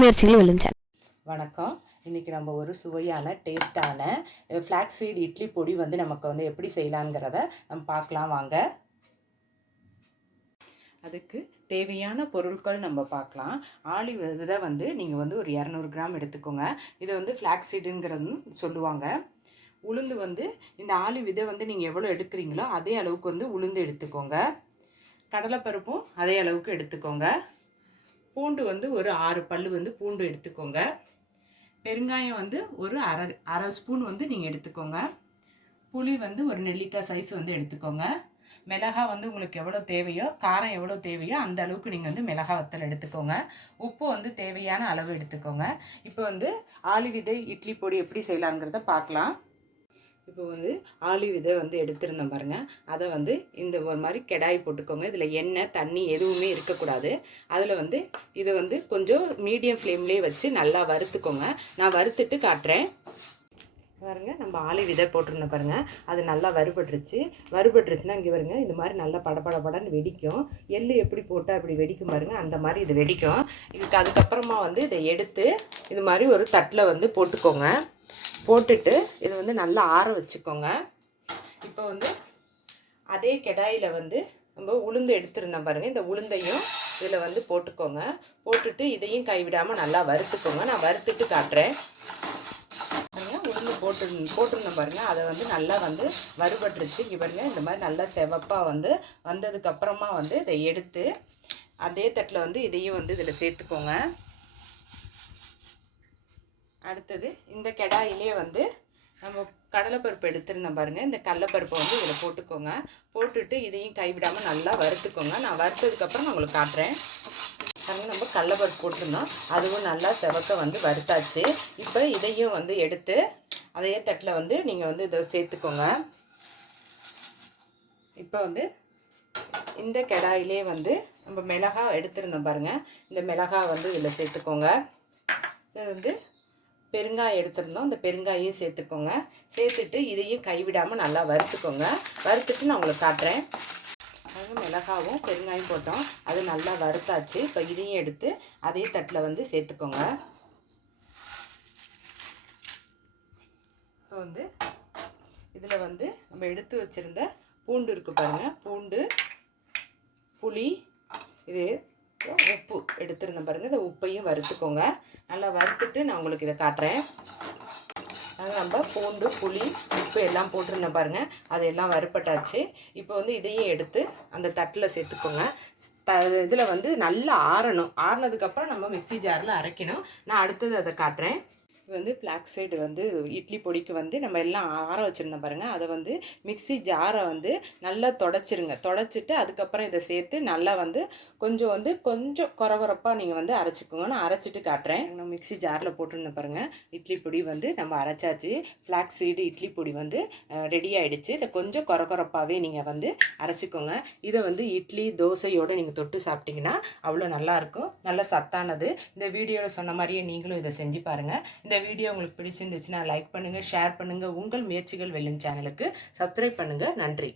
முயற்சிகள் வெல்லும் வணக்கம். இன்றைக்கி நம்ம ஒரு சுவையான டேஸ்டான ஃப்ளாக்ஸீட் இட்லி பொடி வந்து நமக்கு வந்து எப்படி செய்யலாங்கிறத நம்ம பார்க்கலாம் வாங்க. அதுக்கு தேவையான பொருட்கள் நம்ம பார்க்கலாம். ஆளி இதை வந்து நீங்கள் வந்து ஒரு இரநூறு கிராம் எடுத்துக்கோங்க. இதை வந்து ஃப்ளாக்ஸீடுங்கிறது சொல்லுவாங்க. உளுந்து வந்து இந்த ஆளி விதை வந்து நீங்கள் எவ்வளோ எடுக்கிறீங்களோ அதே அளவுக்கு வந்து உளுந்து எடுத்துக்கோங்க. கடலைப்பருப்பும் அதே அளவுக்கு எடுத்துக்கோங்க. பூண்டு வந்து ஒரு ஆறு பல் வந்து பூண்டு எடுத்துக்கோங்க. பெருங்காயம் வந்து ஒரு அரை அரை ஸ்பூன் வந்து நீங்கள் எடுத்துக்கோங்க. புளி வந்து ஒரு நெல்லிக்காய் சைஸ் வந்து எடுத்துக்கோங்க. மிளகா வந்து உங்களுக்கு எவ்வளோ தேவையோ காரம் எவ்வளோ தேவையோ அந்த அளவுக்கு நீங்கள் வந்து மிளகா வத்தல் எடுத்துக்கோங்க. உப்பு வந்து தேவையான அளவு எடுத்துக்கோங்க. இப்போ வந்து ஆளி விதை இட்லி பொடி எப்படி செய்யலாங்கிறத பார்க்கலாம். இப்போ வந்து ஆலிவ் இதை வந்து எடுத்திருந்தோம் பாருங்கள் அதை வந்து இந்த ஒரு மாதிரி கெடாய் போட்டுக்கோங்க. இதில் எண்ணெய் தண்ணி எதுவுமே இருக்கக்கூடாது. அதில் வந்து இதை வந்து கொஞ்சம் மீடியம் ஃப்ளேம்லேயே வச்சு நல்லா வறுத்துக்கோங்க. நான் வறுத்துட்டு காட்டுறேன். பாருங்க நம்ம ஆளி விதை போட்டிருந்தோம் பாருங்கள் அது நல்லா வறுபட்டுருச்சு. வறுபட்டுருச்சுன்னா இங்கே பாருங்க இந்த மாதிரி நல்லா படபடபடன்னு வெடிக்கும். எள்ளு எப்படி போட்டால் இப்படி வெடிக்கும் பாருங்க. அந்த மாதிரி இது வெடிக்கும். இதுக்கு அதுக்கப்புறமா வந்து இதை எடுத்து இது மாதிரி ஒரு தட்டில் வந்து போட்டுக்கோங்க. போட்டுட்டு இது வந்து நல்லா ஆற வச்சுக்கோங்க. இப்போ வந்து அதே கெடாயில் வந்து நம்ம உளுந்து எடுத்துருந்தோம் பாருங்கள் இந்த உளுந்தையும் இதில் வந்து போட்டுக்கோங்க. போட்டுட்டு இதையும் கைவிடாமல் நல்லா வறுத்துக்கோங்க. நான் வறுத்துட்டு காட்டுறேன். உளுந்து போட்டு போட்டிருந்தோம் பாருங்கள் அதை வந்து நல்லா வந்து வறுபட்டுருச்சு. இங்கே பாருங்க இந்த மாதிரி நல்லா செவப்பாக வந்து வந்ததுக்கப்புறமா வந்து இதை எடுத்து அதே தட்டில் வந்து இதையும் வந்து இதில் சேர்த்துக்கோங்க. அடுத்தது இந்த கெடாயிலே வந்து நம்ம கடலைப்பருப்பு எடுத்திருந்தோம் பாருங்கள் இந்த கடலைப்பருப்பை வந்து இதில் போட்டுக்கோங்க. போட்டுட்டு இதையும் கைவிடாமல் நல்லா வறுத்துக்கோங்க. நான் வறுத்ததுக்கப்புறம் நான் உங்களுக்கு காட்டுறேன். பாருங்க நம்ம கடலைப்பருப்பு போட்டிருந்தோம். அதுவும் நல்லா செவக்க வந்து வறுத்தாச்சு. இப்போ இதையும் வந்து எடுத்து அதே தட்டில் வந்து நீங்கள் வந்து இதை சேர்த்துக்கோங்க. இப்போ வந்து இந்த கெடாயிலே வந்து நம்ம மிளகா எடுத்திருந்தோம் பாருங்கள் இந்த மிளகா வந்து இதில் சேர்த்துக்கோங்க. இது வந்து பெருங்காயம் எடுத்திருந்தோம். அந்த பெருங்காயம் சேர்த்துக்கோங்க. சேர்த்துட்டு இதையும் கைவிடாமல் நல்லா வறுத்துக்கோங்க. வறுத்துட்டு நான் உங்களுக்கு காட்டுறேன். அது மிளகாவும் பெருங்காயம் போட்டோம். அது நல்லா வறுத்தாச்சு. இப்போ இதையும் எடுத்து அதே தட்டில் வந்து சேர்த்துக்கோங்க. இப்போ வந்து இதில் வந்து நம்ம எடுத்து வச்சுருந்த பூண்டு இருக்குது பாருங்கள் பூண்டு புளி இது உப்பு எடுத்துருந்தேன் பாருங்கள் இந்த உப்பையும் வறுத்துக்கோங்க. நல்லா வறுத்துட்டு நான் உங்களுக்கு இதை காட்டுறேன். அது நம்ம பூண்டு புளி உப்பு எல்லாம் போட்டிருந்தேன் பாருங்கள் அதெல்லாம் வறுப்பட்டாச்சு இப்போ வந்து இதையும் எடுத்து அந்த தட்டில் சேர்த்துக்கோங்க. த இதில் வந்து நல்லா ஆறணும். ஆறினதுக்கப்புறம் நம்ம மிக்ஸி ஜாரில் அரைக்கணும். நான் அடுத்தது அதை காட்டுறேன். வந்து பிளாக் சைடு வந்து இட்லி பொடிக்கு வந்து நம்ம எல்லாம் ஆற வச்சுருந்தோம் பாருங்கள் அதை வந்து மிக்ஸி ஜாரை வந்து நல்லா தொடச்சிருங்க. தொடச்சிட்டு அதுக்கப்புறம் இதை சேர்த்து நல்லா வந்து கொஞ்சம் வந்து கொஞ்சம் குறகுறப்பாக நீங்கள் வந்து அரைச்சிக்கோங்க. நான் அரைச்சிட்டு காட்டுறேன். நம்ம மிக்ஸி ஜாரில் போட்டிருந்தேன் பாருங்கள் இட்லி பொடி வந்து நம்ம அரைச்சாச்சு. ஃப்ளாக் சீடு இட்லி பொடி வந்து ரெடி ஆகிடுச்சு இதை கொஞ்சம் குறகுறப்பாகவே நீங்கள் வந்து அரைச்சிக்கோங்க. இதை வந்து இட்லி தோசையோடு நீங்கள் தொட்டு சாப்பிட்டீங்கன்னா அவ்வளோ நல்லாயிருக்கும் நல்ல சத்தானது. இந்த வீடியோவில் சொன்ன மாதிரியே நீங்களும் இதை செஞ்சு பாருங்கள் இந்த வீடியோ உங்களுக்கு பிடிச்சிருந்துச்சுன்னா லைக் பண்ணுங்கள் ஷேர் பண்ணுங்கள் உங்கள் முயற்சிகள் வெல்லும் சேனலுக்கு சப்ஸ்கிரைப் பண்ணுங்கள் நன்றி.